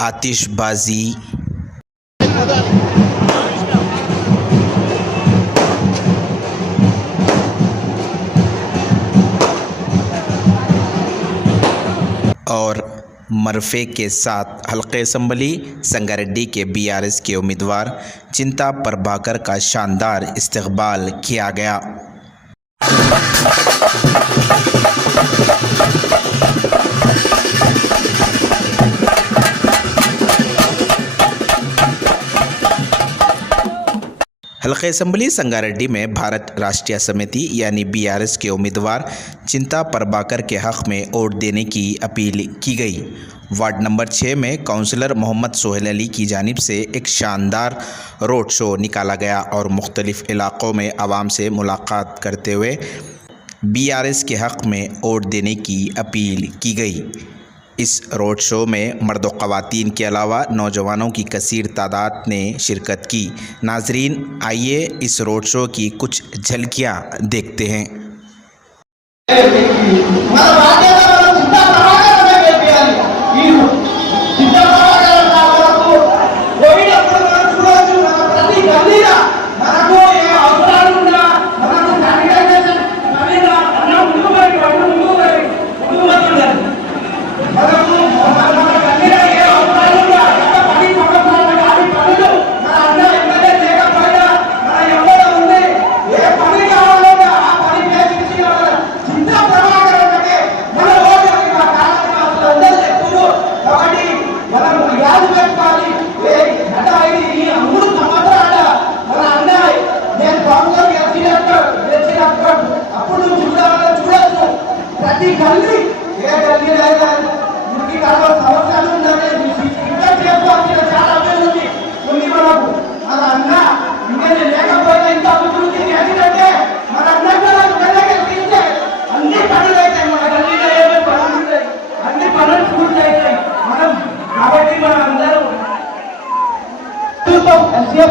आतिशबाजी और मरफे के साथ हल्के असम्बली संगारेड्डी के बीआरएस के उम्मीदवार चिंता प्रभाकर का शानदार इस्तकबाल किया गया। हल्के असम्बली संगारेड्डी में भारत राष्ट्रीय समिति यानी बीआरएस के उम्मीदवार चिंता प्रभाकर के हक़ में वोट देने की अपील की गई। वार्ड नंबर 6 में काउंसलर मोहम्मद सोहेल अली की जानिब से एक शानदार रोड शो निकाला गया और मुख्तलिफ़ इलाक़ों में आवाम से मुलाकात करते हुए बीआरएस के हक़ में वोट देने की अपील की गई। इस रोड शो में मर्द व ख़वातीन के अलावा नौजवानों की कसीर तादाद ने शिरकत की। नाजरीन, आइए इस रोड शो की कुछ झलकियाँ देखते हैं।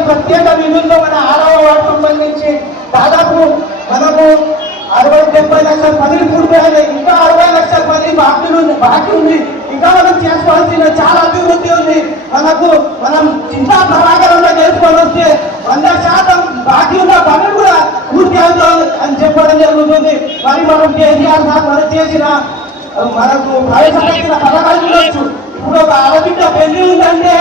ప్రత్యేక నిధుల్లో మన 6వ వార్డు సంబంధించి దాదాపు మనకు 60-70 లక్షల పనులు పూర్తయ్యాయి. ఇంకా 60 లక్షల పని బాకీ ఉంది. ఇంకా మనం చేసుకోవాల్సిన చాలా అభివృద్ధి ఉంది. మనం చింతా ప్రకారంగా చేసుకొని వస్తే 100% బాకీ ఉన్న పనులు కూడా పూర్తి అవుతాయి అని చెప్పడం జరుగుతుంది. మరి మనం కేసీఆర్ సార్ మనం చేసిన మనకు ప్రవేశపెట్టిన పథకాలు చూడొచ్చు. ఇప్పుడు ఒక ఆడబిడ్డ పెళ్లి ఉందంటే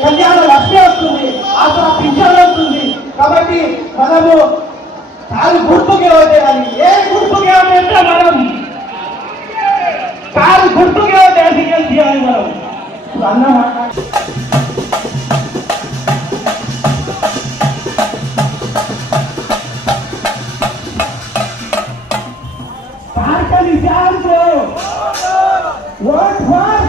కళ్యాణ లక్ష్మి వస్తుంది, అసలు పింఛన్ వస్తుంది. కాబట్టి మనము కాలు గుర్తుకే ఓటేయాలి. ఏ గుర్తుకే ఓటేస్తే మనం కాలు గుర్తుకే ఓటేసి గెలిచేయాలి. మనం అన్నమాట పార్టీ వోట్ ఫర్